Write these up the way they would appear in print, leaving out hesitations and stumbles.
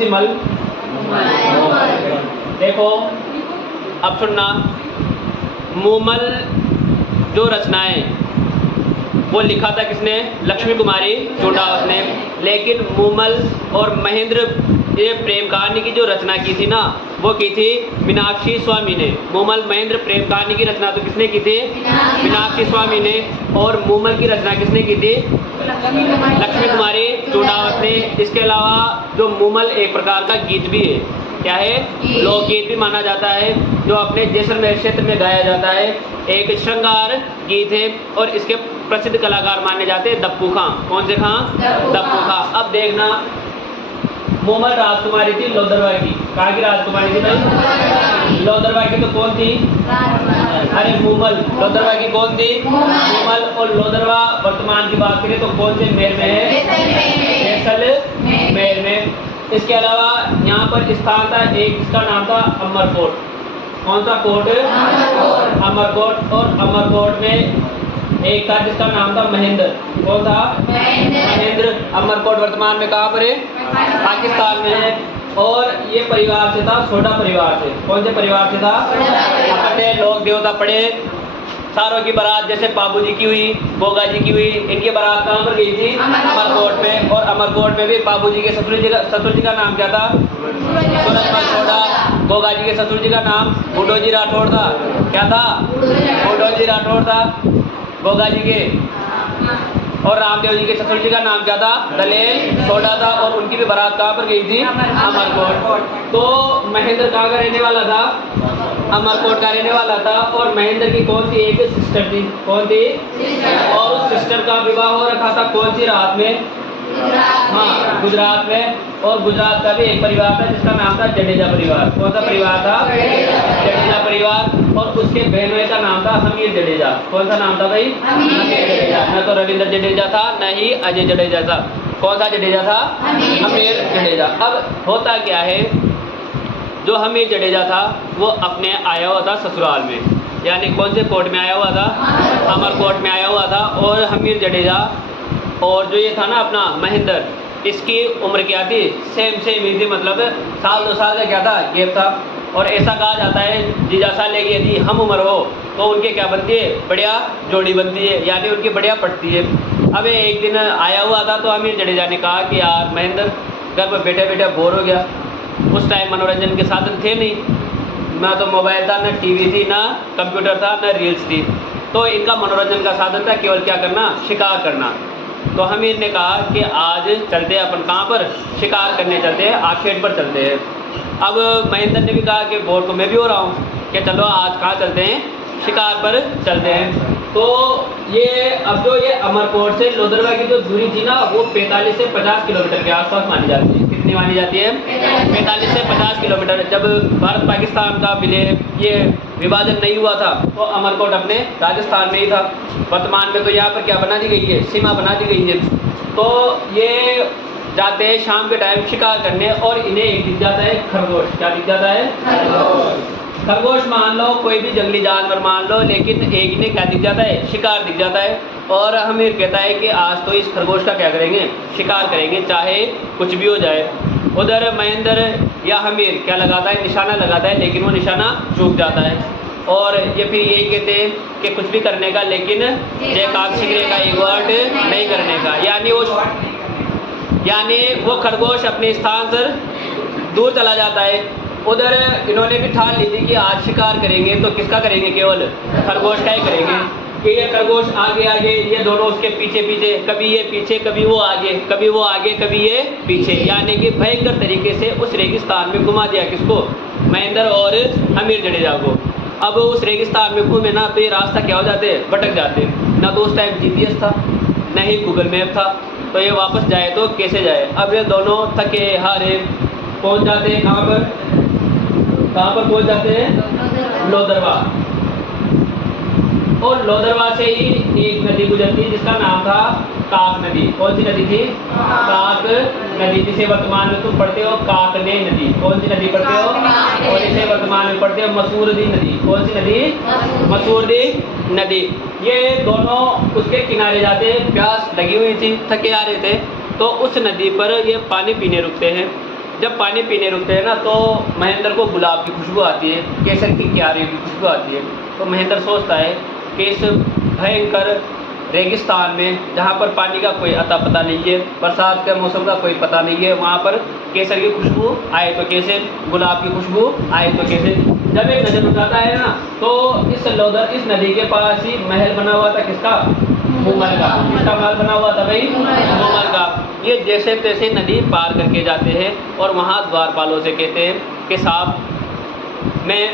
सी मल? देखो अब सुनना, मूमल जो रचनाएं वो लिखा था किसने? लक्ष्मी कुमारी चूडावत ने। लेकिन मूमल और महेंद्र ये प्रेम कहानी की जो रचना की थी ना, वो की थी मीनाक्षी स्वामी ने। मूमल महेंद्र प्रेम कहानी की रचना तो किसने की थी? मीनाक्षी स्वामी ने। और मूमल की रचना किसने की थी? लक्ष्मी कुमारी चूडावत ने। इसके अलावा जो मूमल एक प्रकार का गीत भी है, क्या है? लोकगीत भी माना जाता है, जो अपने जैसलमेर क्षेत्र में गाया जाता है। एक श्रृंगार गीत है और इसके प्रसिद्ध कलाकार माने जाते हैं दप्पू खां। कौन से खां? दप्पू खां। अब देखना, मूमल राजकुमारी थी लोदरवा की। कहाँ की राजकुमारी थी भाई? लोदरवा की। तो कौन थी? अरे मूमल। लोदरवा की कौन थी? मूमल। और लोदरवा वर्तमान की बात करें तो कौन से मेल में है? जैसलमेर में। इसके अलावा यहाँ पर स्थान था एक, इसका नाम था अमरकोट। कौन सा कोट? अमरकोट। और अमरकोट में एक था जिसका नाम था महेंद्र। कौन था? महेंद्र। अमरकोट वर्तमान में कहाँ पर है? पाकिस्तान में है। और ये परिवार से था, सोडा परिवार से। कौन से परिवार से था? अपने लोक देवता पड़े सारों की बारात, जैसे बाबू जी की हुई, गोगा जी की हुई, इनकी बारात कहाँ पर गई थी? अमरकोट में। और अमरकोट में भी बाबू जी के ससुर जी का नाम क्या था? सूरजमल सोडा। गोगा जी के ससुर जी का नाम बूढ़ो जी राठौड़ था। क्या था? बूढ़ो जी राठौड़ था गोगा जी के। और रामदेव जी के ससुर जी का नाम क्या था? दलेल सोडा था। और उनकी भी बारात कहाँ पर गई थी? अमरकोट। तो महेंद्र कहाँ का रहने वाला था? अमरकोट का रहने वाला था। और महेंद्र की कौन सी एक सिस्टर थी? कौन थी? और उस सिस्टर का विवाह हो रखा था कौन सी रात में? हाँ, गुजरात में। और गुजरात का भी एक परिवार था जिसका नाम था जडेजा परिवार। कौन सा परिवार था? जडेजा परिवार। और उसके बहनों का नाम था हमीर जडेजा। कौन सा नाम था भाई? हमीर जडेजा। न तो रविंद्र जडेजा था, न ही अजय जडेजा था। कौन सा जडेजा था? हमीर जडेजा। अब होता क्या है, जो हमीर जडेजा था वो अपने आया हुआ था ससुराल में, यानी कौन से कोर्ट में आया हुआ था? अमरकोट में आया हुआ था। और हमीर जडेजा और जो ये था ना अपना महेंद्र, इसकी उम्र क्या थी? सेम ही थी, मतलब साल 2 साल का क्या था? गैप था। और ऐसा कहा जाता है जीजा साले की यदि हम उम्र हो तो उनके क्या बनती है? बढ़िया जोड़ी बनती है, यानी उनकी बढ़िया पड़ती है। अब एक दिन आया हुआ था तो हमीर जडेजा ने कहा कि यार महेंद्र, घर पर बैठे बैठे बोर हो गया। उस टाइम मनोरंजन के साधन थे नहीं, ना तो मोबाइल था, ना टीवी थी, ना कंप्यूटर था, ना रील्स थी। तो इनका मनोरंजन का साधन था केवल क्या करना? शिकार करना। तो हमीर ने कहा कि आज चलते हैं अपन कहाँ पर? शिकार करने चलते हैं, आखेट पर चलते हैं। अब महेंद्र ने भी कहा कि बोर तो मैं भी हो रहा हूँ कि चलो आज कहाँ चलते हैं? शिकार पर चलते हैं। तो ये अब जो ये अमरकोट से लोदरवा की जो दूरी थी ना, वो 45 से 50 किलोमीटर के आसपास मानी जाती है। कितनी मानी जाती है? 45 से 50 किलोमीटर। जब भारत पाकिस्तान का विलय, ये विभाजन नहीं हुआ था, तो अमरकोट अपने राजस्थान में ही था। वर्तमान में तो यहाँ पर क्या बना दी गई है? सीमा बना दी गई है। तो ये जाते हैं शाम के टाइम शिकार करने और इन्हें एक दिख जाता है खरगोश। क्या दिख जाता है? खरगोश मान लो, कोई भी जंगली जानवर मान लो, लेकिन एक इन्हें क्या दिख जाता है? शिकार दिख जाता है। और हमें कहता है कि आज तो इस खरगोश का क्या करेंगे? शिकार करेंगे, चाहे कुछ भी हो जाए। उधर महेंद्र या हमीर क्या लगाता है? निशाना लगाता है, लेकिन वो निशाना चूक जाता है। और ये फिर यही कहते हैं कि कुछ भी करने का, लेकिन जय काक्षी का एक वर्ड नहीं करने का। यानी वो खरगोश अपने स्थान से दूर चला जाता है। उधर इन्होंने भी ठान ली थी कि आज शिकार करेंगे तो किसका करेंगे? केवल खरगोश का ही करेंगे। कि ये खरगोश आगे आगे, ये दोनों उसके पीछे पीछे, कभी ये पीछे कभी वो आगे, कभी वो आगे कभी ये पीछे, यानी कि भयंकर तरीके से उस रेगिस्तान में घुमा दिया। किसको? महेंद्र और हमीर जडेजा को। अब उस रेगिस्तान में घूमे ना तो ये रास्ता क्या हो जाते? भटक जाते। ना तो उस टाइम GPS था, न ही गूगल मैप था, तो ये वापस जाए तो कैसे जाए? अब ये दोनों थके हारे पहुंच जाते हैं कहाँ पर? कहाँ पर पहुंच जाते हैं? लोदरवा। और लोदरवा से ही एक नदी गुजरती है जिसका नाम था काक नदी। कौन सी नदी थी? काक नदी, जिसे वर्तमान में तुम पढ़ते हो काकने नदी। कौन सी नदी पढ़ते हो? और इसे वर्तमान में पढ़ते हो मसूरदी नदी। कौन सी नदी? मसूरदी नदी। ये दोनों उसके किनारे जाते, प्यास लगी हुई थी, थके आ रहे थे, तो उस नदी पर ये पानी पीने रुकते हैं। जब पानी पीने रुकते हैं ना तो महेंद्र को गुलाब की खुशबू आती है, केसर की क्यारी की खुशबू आती है। तो महेंद्र सोचता है कि इस भयंकर रेगिस्तान में जहाँ पर पानी का कोई अता पता नहीं है, बरसात के मौसम का कोई पता नहीं है, वहाँ पर केसर की खुशबू आए तो कैसे, गुलाब की खुशबू आए तो कैसे। जब एक नजर उठाता है ना तो इस लोदर इस नदी के पास ही महल बना हुआ था, किसका? मूमल का। किसका महल बना हुआ था भाई? मूमल का। ये जैसे तैसे नदी पार करके जाते हैं और वहाँ द्वारपालों से कहते हैं कि साहब मैं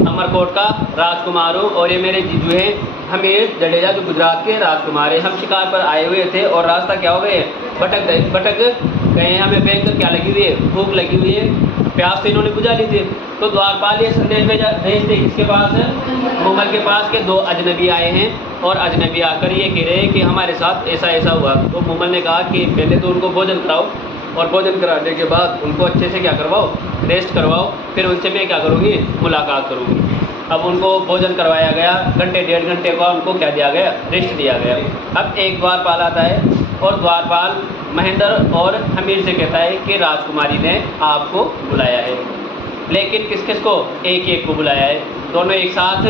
अमरकोट का राजकुमार हूँ और ये मेरे जीजू हैं हमीर जडेजा जो गुजरात के राजकुमार हैं। हम शिकार पर आए हुए थे और रास्ता क्या हो गए, भटक गए। हमें भयंकर क्या लगी हुई है, भूख लगी हुई है, प्यास तो इन्होंने बुझा ली थी। तो द्वारपाल ये संदेश भेजते किसके पास? मूमल के पास के 2 अजनबी आए हैं और अजनबी आकर ये कह रहे हैं कि हमारे साथ ऐसा ऐसा हुआ। तो मूमल ने कहा कि पहले तो उनको भोजन कराओ और भोजन कराने के बाद उनको अच्छे से क्या करवाओ, रेस्ट करवाओ, फिर उनसे मैं क्या करूँगी, मुलाकात करूँगी। अब उनको भोजन करवाया गया, घंटे 1.5 घंटे बाद उनको क्या दिया गया, रेस्ट दिया गया। अब एक द्वारपाल आता है और द्वारपाल महेंद्र और हमीर से कहता है कि राजकुमारी ने आपको बुलाया है, लेकिन किस किस को? एक एक को बुलाया है, दोनों एक साथ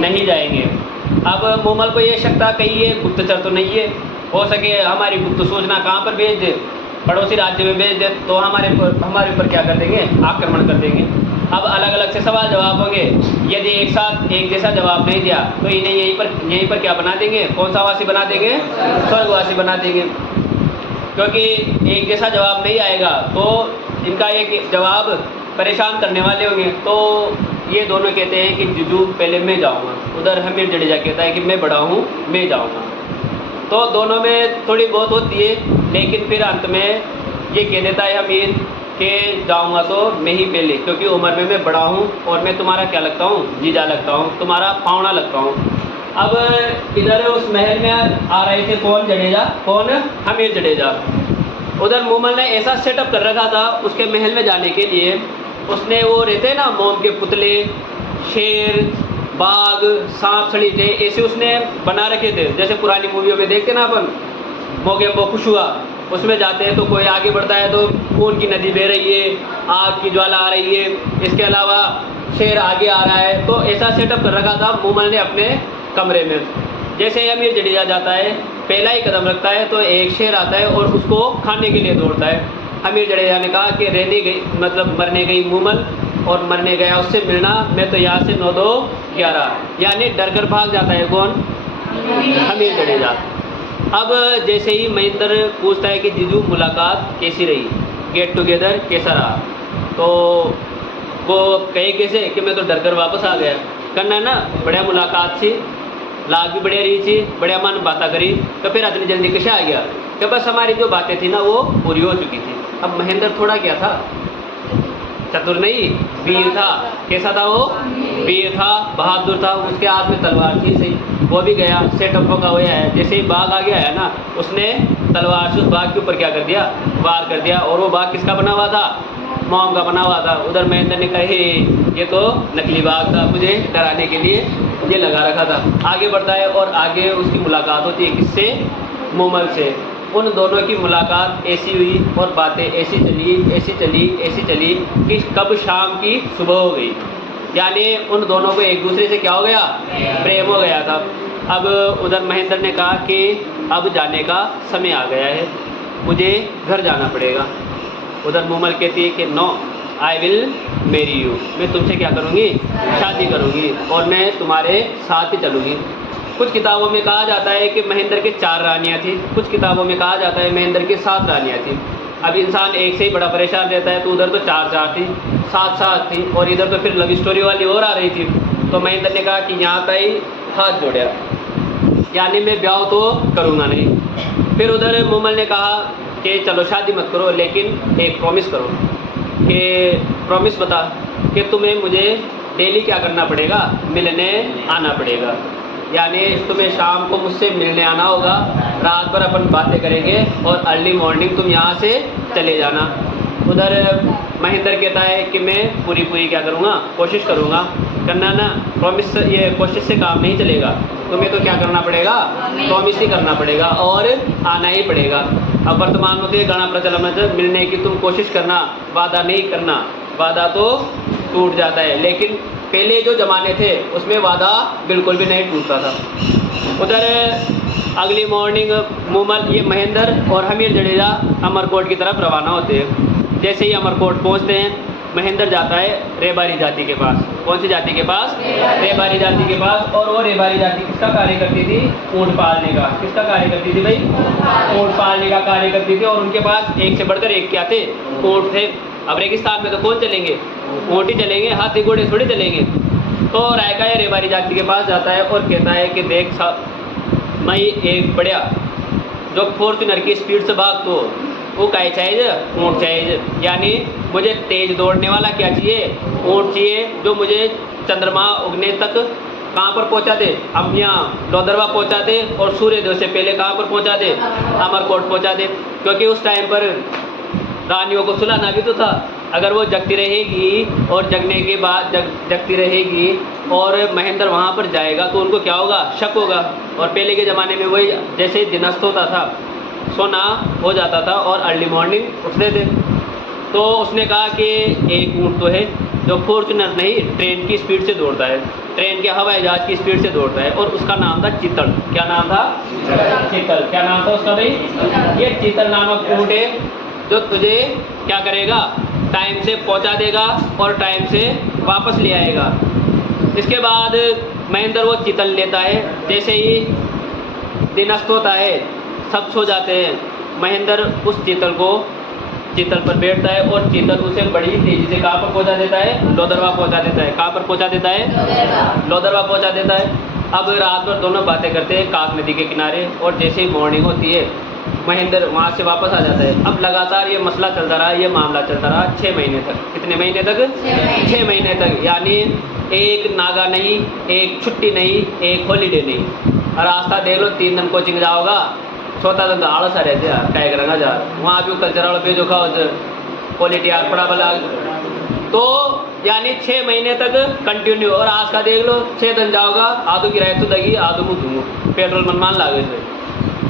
नहीं जाएंगे। अब मूमल को ये शक था कहीं ये गुप्तचर तो नहीं है, हो सके हमारी गुप्त सूचना कहाँ पर भेज दे, पड़ोसी राज्य में भेज दे तो हमारे ऊपर क्या कर देंगे, आक्रमण कर देंगे। अब अलग अलग से सवाल जवाब होंगे, यदि एक साथ एक जैसा जवाब नहीं दिया तो इन्हें यहीं पर क्या बना देंगे, कौन सा वासी बना देंगे, स्वर्गवासी बना देंगे। क्योंकि एक जैसा जवाब नहीं आएगा तो इनका एक जवाब परेशान करने वाले होंगे। तो ये दोनों कहते हैं कि जीजू पहले मैं जाऊँगा, उधर हमीर जडेजा कहता है कि मैं बड़ा हूँ मैं जाऊँगा। तो दोनों में थोड़ी बहुत होती है, लेकिन फिर अंत में ये कह देता है हमीर कि जाऊँगा तो मैं ही पहले, क्योंकि उम्र में मैं बड़ा हूँ और मैं तुम्हारा क्या लगता हूँ, जीजा लगता हूँ, तुम्हारा पावना लगता हूँ। अब इधर उस महल में आ रहे थे कौन? जडेजा। कौन? हमीर जडेजा। उधर मूमल ने ऐसा सेटअप कर रखा था उसके महल में जाने के लिए, उसने वो रहते ना मोम के पुतले, शेर, बाघ, सांप सड़ीटे ऐसे उसने बना रखे थे। जैसे पुरानी मूवियों में देखते ना अपन, मोगेम्बो खुशुआ, उसमें जाते हैं तो कोई आगे बढ़ता है तो खून की नदी बह रही है, आग की ज्वाला आ रही है, इसके अलावा शेर आगे आ रहा है। तो ऐसा सेटअप कर रखा था मूमल ने अपने कमरे में। जैसे ही अमीर जडेजा जाता है, पहला ही कदम रखता है तो एक शेर आता है और उसको खाने के लिए दौड़ता है। अमीर जडेजा ने कहा कि रहने गई मतलब मरने गई मूमल और मरने गया उससे मिलना, मैं तो यहाँ से 9-2-11, यानी डर कर भाग जाता है। कौन? अमीर जडेजा। अब जैसे ही महेंद्र पूछता है कि जीजू मुलाकात कैसी रही, गेट टुगेदर कैसा रहा, तो वो कहे कैसे कि मैं तो डर कर वापस आ गया। करना है ना, बढ़िया मुलाकात थी, लाग भी बढ़िया रही थी, बढ़िया मन बातें करी, तो फिर इतनी जल्दी कैसे आ गया कि बस हमारी जो बातें थी ना वो पूरी हो चुकी थी। अब महेंद्र थोड़ा क्या था, चतुर नहीं, वीर था। कैसा था वो? वीर था, बहादुर था, उसके हाथ में तलवार थी सही, वो भी गया सेटअप का हुआ है। जैसे ही बाघ आ गया है ना, उसने तलवार से उस बाघ के ऊपर क्या कर दिया, वार कर दिया। और वो बाघ किसका बना हुआ था? मोम का बना हुआ था। उधर महेंद्र ने कहे ये तो नकली बाघ था, मुझे डराने के लिए ये लगा रखा था। आगे बढ़ता है और आगे उसकी मुलाकात होती है किससे? मूमल से। उन दोनों की मुलाकात ऐसी हुई और बातें ऐसी चली कि कब शाम की सुबह हो गई, यानी उन दोनों को एक दूसरे से क्या हो गया, प्रेम हो गया था। अब उधर महेंद्र ने कहा कि अब जाने का समय आ गया है, मुझे घर जाना पड़ेगा। उधर मूमल कहती है कि no, I will marry you, मैं तुमसे क्या करूँगी, शादी करूँगी और मैं तुम्हारे साथ ही चलूँगी। कुछ किताबों में कहा जाता है कि महेंद्र के 4 रानियाँ थी, कुछ किताबों में कहा जाता है महेंद्र की 7 रानियाँ थी। अब इंसान एक से ही बड़ा परेशान रहता है, तो उधर तो 4 थी, 7 थी, और इधर तो फिर लव स्टोरी वाली और आ रही थी। तो महेंद्र ने कहा कि यहाँ का ही हाथ जोड़ा, यानी मैं ब्याह तो करूँगा नहीं। फिर उधर मूमल ने कहा कि चलो शादी मत करो, लेकिन एक प्रॉमिस करो, कि प्रॉमिस बता कि तुम्हें मुझे डेली क्या करना पड़ेगा, मिलने आना पड़ेगा, यानी तुम्हें शाम को मुझसे मिलने आना होगा, रात भर अपन बातें करेंगे और अर्ली मॉर्निंग तुम यहाँ से चले जाना। उधर महेंद्र कहता है कि मैं पूरी क्या करूँगा, कोशिश करूँगा। करना ना, प्रॉमिस, ये कोशिश से काम नहीं चलेगा, तुम्हें तो क्या करना पड़ेगा, प्रॉमिस ही करना पड़ेगा और आना ही पड़ेगा। अब वर्तमान में तो ये गाना प्रचलन में है, मिलने की तुम कोशिश करना, वादा नहीं करना, वादा तो टूट जाता है। लेकिन पहले जो ज़माने थे उसमें वादा बिल्कुल भी नहीं टूटता था। उधर अगली मॉर्निंग मूमल, ये महेंद्र और हमीर जडेजा अमरकोट की तरफ रवाना होते हैं। जैसे ही अमरकोट पहुंचते हैं, महेंद्र जाता है रेबारी जाति के पास। कौन सी जाति के पास? रेबारी जाति के पास। और वो रेबारी जाति किसका कार्य करती थी? ऊँट पालने का। किसका कार्य करती थी भाई? ऊँट पालने का कार्य करती थी। और उनके पास एक से बढ़कर एक क्या थे? ऊँट थे। अब रेगिस्तान में तो कौन चलेंगे? ऊँट ही चलेंगे, हाथी घोड़े थोड़ी चलेंगे। तो रायका ये रेबारी जाति के पास जाता है और कहता है कि देख साहब, मैं एक बढ़िया जो फॉर्चूनर की स्पीड से भाग तो वो क्या चाहिए? ऊँट चाहिए। यानी मुझे तेज दौड़ने वाला क्या चाहिए? ऊँट चाहिए, जो मुझे चंद्रमा उगने तक कहाँ पर पहुँचा दे? अब यहाँ लोदरवा पहुँचा दे, और सूर्योदय से पहले कहाँ पर पहुँचा दे? अमरकोट पहुँचा दे। क्योंकि उस टाइम पर रानियों को सुलाना भी तो था। अगर वो जगती रहेगी और जगने के बाद जगती रहेगी और महेंद्र वहाँ पर जाएगा तो उनको क्या होगा? शक होगा। और पहले के ज़माने में वही, जैसे दिन अस्त होता था, सोना हो जाता था और अर्ली मॉर्निंग उठते थे। तो उसने कहा कि एक ऊँट तो है जो फॉर्चूनर नहीं, ट्रेन की स्पीड से दौड़ता है, ट्रेन के हवाई जहाज की स्पीड से दौड़ता है, और उसका नाम था चीतल। क्या नाम था? चीतल। क्या नाम था उसका भाई? ये चीतल नामक ऊँट है जो तुझे क्या करेगा? टाइम से पहुंचा देगा और टाइम से वापस ले आएगा। इसके बाद महेंद्र वो चीतल लेता है। जैसे ही दिन अस्त होता है, सब सो जाते हैं, महेंद्र उस चीतल पर बैठता है और चीतल उसे बड़ी तेज़ी से कहाँ पर पहुंचा देता है? लोदरवा पहुंचा देता है। कहाँ पर पहुंचा देता है? लोदरवा पहुंचा देता है। अब रात भर दोनों बातें करते हैं काक नदी के किनारे, और जैसे ही मॉर्निंग होती है महेंद्र वहाँ से वापस आ जाता है। अब लगातार ये मसला चलता रहा, ये मामला चलता रहा 6 महीने तक। कितने महीने तक? 6 महीने तक। यानी एक नागा नहीं, एक छुट्टी नहीं, एक हॉलीडे नहीं। और रास्ता देख लो, 3 दिन कोचिंग जाओगा, चौथा दिन आलस आ रहते हैं, क्या करेंगे जा वहाँ भी कल्चरल पे जो खाओ क्वालिटी यार पड़ा बला। तो यानी 6 महीने तक कंटिन्यू। और आज का देख लो, 6 दिन जाओगा, आधू की राय तो लगी, आधू मुँह दूँगू, पेट्रोल मनमान लागे थे।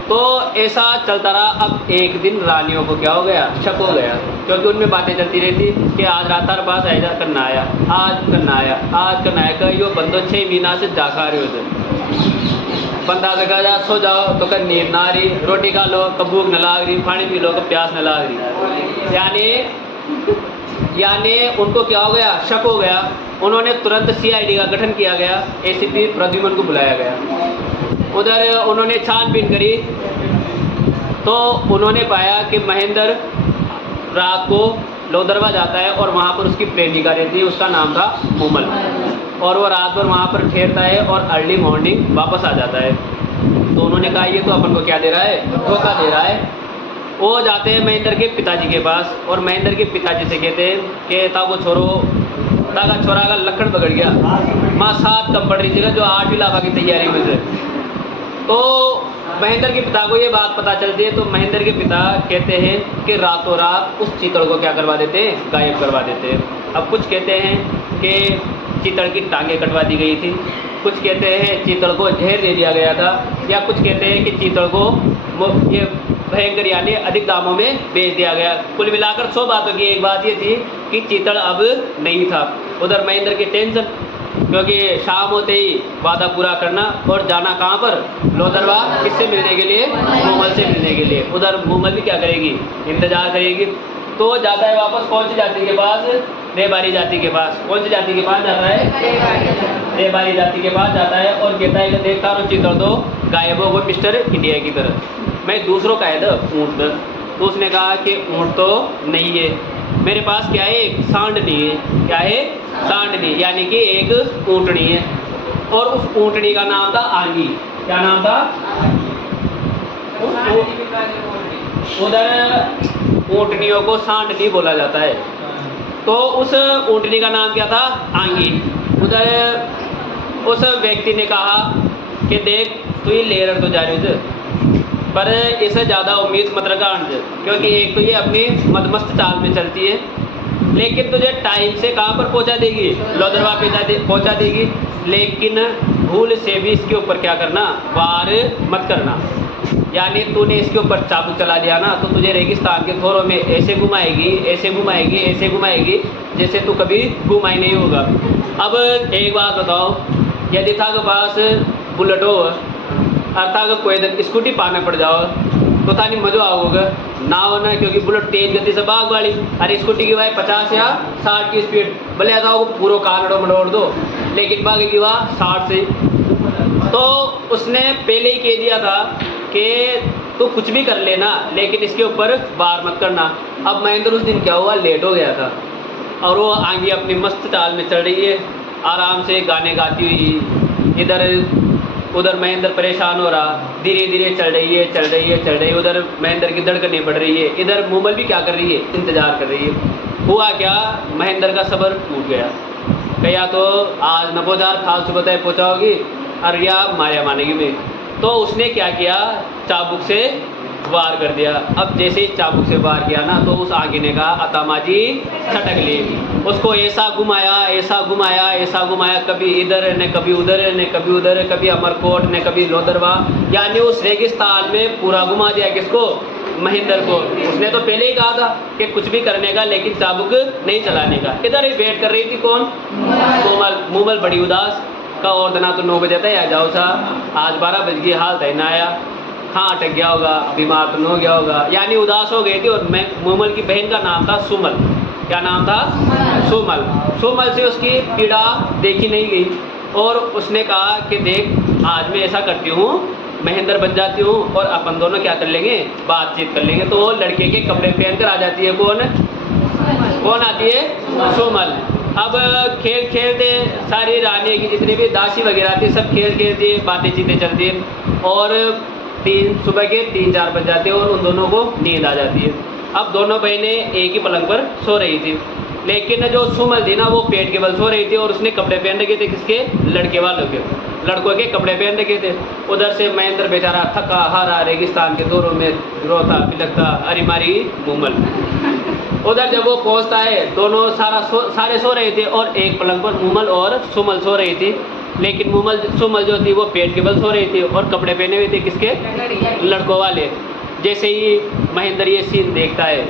तो ऐसा चलता रहा। अब एक दिन रानियों को क्या हो गया? शक हो गया, क्योंकि उनमें बातें चलती रहती कि आज रात तार पास आया करना आया, आज करना आया, आज करना आया। कहीं यो बंदो 6 महीना से जाखा रहे होते, बंदा से कहा जा सो जाओ तो कहीं नींद ना आ रही, रोटी खा लो कब भूख न लाग रही, पानी पी लो कब प्यास न लाग रही। यानी उनको क्या हो गया? शक हो गया। उन्होंने तुरंत CID का गठन किया गया, ACP प्रद्युमन को बुलाया गया। उधर उन्होंने छानबीन करी तो उन्होंने पाया कि महेंद्र रात को लोदरवा जाता है और वहाँ पर उसकी प्रेमिका रहती है, उसका नाम था मूमल, और वो रात भर वहाँ पर ठहरता है और अर्ली मॉर्निंग वापस आ जाता है। तो उन्होंने कहा ये तो अपन को क्या दे रहा है? धोखा दे रहा है। वो जाते हैं महेंद्र के पिताजी के पास, और महेंद्र के पिताजी से कहते हैं कि ताको छोरो, ताका छोरा का लखन पकड़ गया, माँ 7 कम पड़ रही थी जो 8वीं लाभा की तैयारी में थे। तो महेंद्र के पिता को ये बात पता चलती है। तो महेंद्र के पिता कहते हैं कि रातों रात उस चीतल को क्या करवा देते हैं? गायब करवा देते हैं। अब कुछ कहते हैं कि चीतल की टांगें कटवा दी गई थी, कुछ कहते हैं चीतल को जहर दे दिया गया था, या कुछ कहते हैं कि चीतल को ये भयंकर यानी अधिक दामों में बेच दिया गया। कुल मिलाकर 100 बातों की एक बात ये थी कि चीतल अब नहीं था। उधर महेंद्र की टेंशन, क्योंकि शाम होते ही वादा पूरा करना और जाना कहाँ पर? लोदरवा। किससे मिलने के लिए? मूमल से मिलने के लिए। उधर मूमल भी क्या करेगी? इंतजार करेगी। तो जाता है वापस, कौन सी जाति के पास? रेबारी जाति के पास। कौन सी जाति के पास जाता है? रेबारी जाति के पास जाता है और कहता है कि देखता रहो चीतल तो गायब हो गए मिस्टर इंडिया की तरह, मैं दूसरों का है ऊँट। तो उसने कहा कि ऊँट तो नहीं है, मेरे पास क्या है? एक सांडनी है। क्या है? सांडनी, यानी कि एक ऊँटनी है। और उस ऊँटनी का नाम था आंगी। क्या नाम था? उधर ऊँटनियों को सांडनी बोला जाता है। तो उस ऊँटनी का नाम क्या था? आंगी। उधर उस व्यक्ति ने कहा कि देख तू ये लेर तो जा रही है, पर इसे ज़्यादा उम्मीद मत रखा, क्योंकि एक तो ये अपनी मदमस्त चाल में चलती है, लेकिन तुझे टाइम से कहाँ पर पहुँचा देगी? लोदरवा पे पहुँचा देगी। लेकिन भूल से भी इसके ऊपर क्या करना? वार मत करना। यानी तूने इसके ऊपर चाबुक चला दिया ना तो तुझे रेगिस्तान के थोरों में ऐसे घुमाएगी, ऐसे घुमाएगी, ऐसे घुमाएगी जैसे तू कभी घुमा ही नहीं होगा। अब एक बात बताओ, यदि था के पास बुलेट हो और था कोई दिन स्कूटी पाने पड़ जाओ तो था नहीं मज़ो आओगे ना होना, क्योंकि बुलेट तेज गति से भाग वाली, अरे स्कूटी की भाई 50 या 60 की स्पीड, भले आता हो पूरा कानड़ो मड़ोड़ दो लेकिन भागेगी वह 60 से। तो उसने पहले ही कह दिया था कि तू कुछ भी कर लेना लेकिन इसके ऊपर वार मत करना। अब महेंद्र उस दिन क्या हुआ, लेट हो गया था और वो आगे अपनी मस्त चाल में चल रही है, आराम से गाने गाती हुई, इधर उधर महेंद्र परेशान हो रहा, धीरे धीरे चल रही है, उधर महेंद्र की धड़कनें बढ़ रही है, इधर मूमल भी क्या कर रही है, इंतजार कर रही है। हुआ क्या, महेंद्र का सब्र टूट गया, कहा तो आज न पहुँचा खाल सुबह तय पहुँचाओगी और या माया मानेगी मैं। तो उसने क्या किया, चाबुक से वार कर दिया। अब जैसे ही चाबुक से वार किया ना तो उस आगे ने कहा अतामाजी छटक ली, उसको ऐसा घुमाया, ऐसा घुमाया, ऐसा घुमाया, कभी इधर न कभी उधर न कभी उधर, कभी अमरकोट न कभी लोदरवा, यानी उस रेगिस्तान में पूरा घुमा दिया। किसको, महेंद्र को। उसने तो पहले ही कहा था कि कुछ भी करने का लेकिन चाबुक नहीं चलाने का। इधर ही वेट कर रही थी कौन, मूमल बड़ी उदास का, और दना तो 9 बजे तक आ जाओ सा, आज 12 बज गई हाल तय ना आया, हाँ अटक गया होगा, बीमार तो न हो गया होगा, यानी उदास हो गई थी। और मैं मूमल की बहन का नाम था सुमल, क्या नाम था, सुमल। सुमल से उसकी पीड़ा देखी नहीं गई और उसने कहा कि देख आज मैं ऐसा करती हूँ, महेंद्र बन जाती हूँ और अपन दोनों क्या कर लेंगे, बातचीत कर लेंगे। तो वो लड़के के कपड़े पहन कर आ जाती है, कौन आती है, सुमल। अब खेल खेलते सारी रानी की जितनी भी दासी वगैरह थी सब खेल खेलती, बातें चीतें चलती और सुबह के 3-4 बज जाते और उन दोनों को नींद आ जाती है। अब दोनों बहनें एक ही पलंग पर सो रही थी, लेकिन जो सुमल थी ना वो पेट के बल सो रही थी और उसने कपड़े पहन रखे थे, किसके, लड़के वालों के, लड़कों के कपड़े पहन रखे थे। उधर से महेंद्र बेचारा थका हारा रेगिस्तान के दौरों में रोता बिलखता, अरे मारी मूमल। उधर जब वो पहुंचता है दोनों सारे सो रहे थे और एक पलंग पर मूमल और सुमल सो रही थी, लेकिन सुमल जो थी वो पेट के बल सो रही थी और कपड़े पहने हुए थे, किसके, लड़कों वाले। जैसे ही महेंद्र ये सीन देखता है,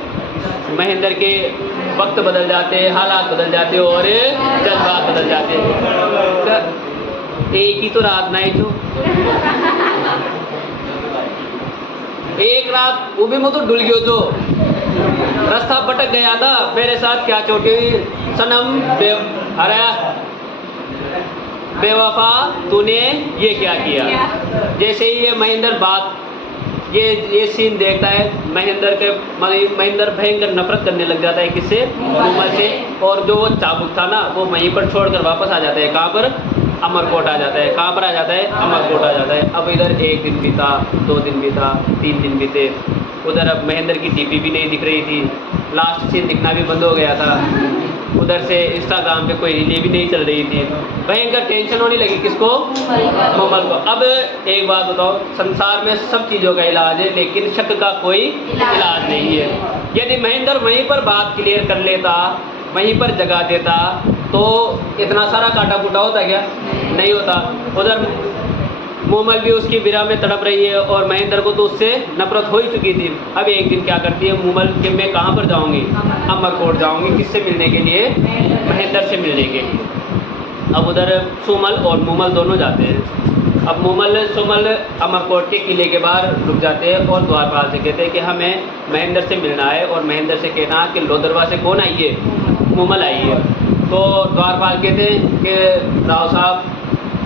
महेंद्र के वक्त बदल जाते, हालात बदल जाते और जज्बात बदल जाते। एक ही तो रात नहीं जो एक रात वो भी मैं तो डुल गयो, जो रास्ता भटक गया था, मेरे साथ क्या चोटी हुई सनम, अरे बेवफा तूने ये क्या किया। जैसे ही ये महेंद्र बात ये सीन देखता है, महेंद्र भयंकर नफरत करने लग जाता है, किससे, मूमल से। और जो वो चाबुक था ना वो वहीं पर छोड़कर वापस आ जाता है, कहाँ पर, अमरकोट आ जाता है। कहाँ पर आ जाता है, अमरकोट आ जाता है। अब इधर 1 दिन बीता, 2 दिन बीता, 3 दिन बीते, उधर अब महेंद्र की डीपी भी नहीं दिख रही थी, लास्ट सीन दिखना भी बंद हो गया था। उधर से इंस्टाग्राम पे कोई रीलें भी नहीं चल रही थी, भयंकर टेंशन होने लगी, किसको, मूमल को। अब एक बात बताओ, संसार में सब चीज़ों का इलाज है लेकिन शक का कोई इलाज नहीं है। यदि महेंद्र वहीं पर बात क्लियर कर लेता, वहीं पर जगा देता तो इतना सारा काटा कूटा होता क्या, नहीं होता। उधर मूमल भी उसकी विरह में तड़प रही है और महेंद्र को तो उससे नफरत हो ही चुकी थी। अब एक दिन क्या करती है मूमल कि मैं कहाँ पर जाऊँगी, अमरकोट जाऊँगी, किससे मिलने के लिए, महेंद्र से मिलने के लिए। अब उधर सुमल और मूमल दोनों जाते हैं। अब सुमल अमरकोट के किले के बाहर रुक जाते हैं और द्वारपाल से कहते हैं कि हमें महेंद्र से मिलना है और महेंद्र से कहना कि लोदरवा से कौन आई है, मूमल आई है। तो द्वारपाल कहते हैं कि राव साहब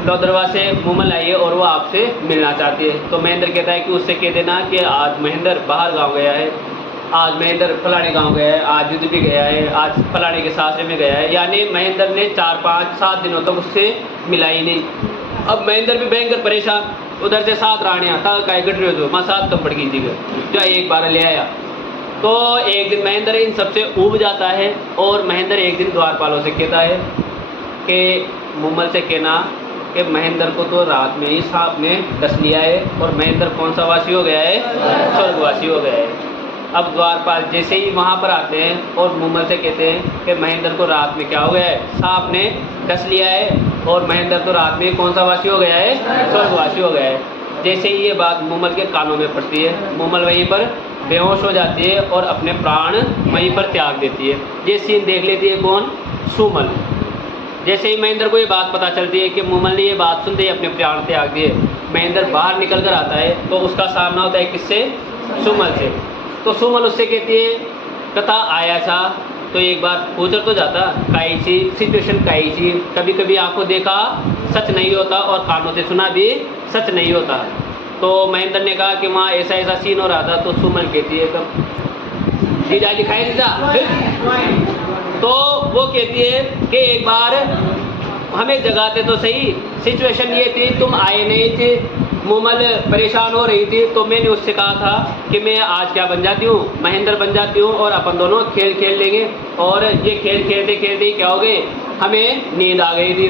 लोदरवा से मूमल आई है और वो आपसे मिलना चाहती है। तो महेंद्र कहता है कि उससे कह देना कि आज महेंद्र बाहर गांव गया है, आज महेंद्र फलाने गांव गया है, आज युद्ध भी गया है, आज फलाने के सासरे में गया है। यानी महेंद्र ने 4, 5, 7 दिनों तक उससे मिला ही नहीं। अब महेंद्र भी भयंकर परेशान, उधर से 7 रानियाँ था काय गट रहे हो, 7 कम पड़ गई थी, जो एक बार ले आया। तो एक दिन महेंद्र इन सबसे ऊब जाता है और महेंद्र एक दिन द्वारपालों से कहता है कि मूमल से कहना कि महेंद्र को तो रात में ही सांप ने डस लिया है और महेंद्र कौन सा वासी हो गया है, स्वर्गवासी हो गया है। अब द्वारपाल जैसे ही वहाँ पर आते हैं और मूमल से कहते हैं कि महेंद्र को रात में क्या हो गया है, सांप ने डस लिया है और महेंद्र तो रात में कौन सा वासी हो गया है, स्वर्गवासी हो गया है। जैसे ही ये बात मूमल के कानों में पड़ती है, मूमल वहीं पर बेहोश हो जाती है और अपने प्राण वहीं पर त्याग देती है। ये सीन देख लेती है कौन? सुमल। जैसे ही महेंद्र को ये बात पता चलती है कि मूमल ने ये बात सुनते ही अपने प्राण त्याग दिए, महेंद्र बाहर निकल कर आता है तो उसका सामना होता है किससे? सुमल से। तो सुमल उससे कहती है कथा आया था तो एक बार पूछर तो जाता काई सी सिचुएशन काई सी, कभी कभी आंखों देखा सच नहीं होता और कानों से सुना भी सच नहीं होता। तो महेंद्र ने कहा कि वहाँ ऐसा ऐसा सीन हो रहा था। तो सुमल कहती है कब जीजा लिखाए जीजा, तो वो कहती है कि एक बार हमें जगाते तो सही, सिचुएशन ये थी तुम आए नहीं थे, मूमल परेशान हो रही थी तो मैंने उससे कहा था कि मैं आज क्या बन जाती हूँ? महेंद्र बन जाती हूँ और अपन दोनों खेल खेल लेंगे। और ये खेल खेलते खेलते क्या हो गए, हमें नींद आ गई थी।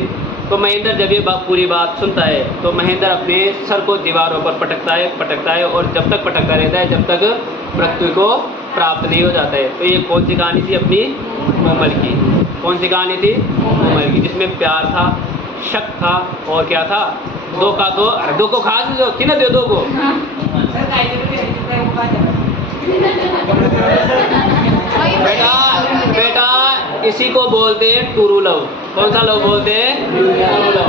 तो महेंद्र जब ये पूरी बात सुनता है तो महेंद्र अपने सर को दीवारों पर पटकता है और जब तक पटकता रहता है जब तक मृत्यु को प्राप्त नहीं हो जाता है। तो ये कौन सी कहानी थी अपनी? मूमल की। कौन सी कहानी थी? मूमल की, जिसमें प्यार था, शक था और क्या था? दो का दो, दो को खास दो कि ना दे दो को। बेटा इसी को बोलते हैं ट्रू लव। कौन सा लव बोलते हैं? True love.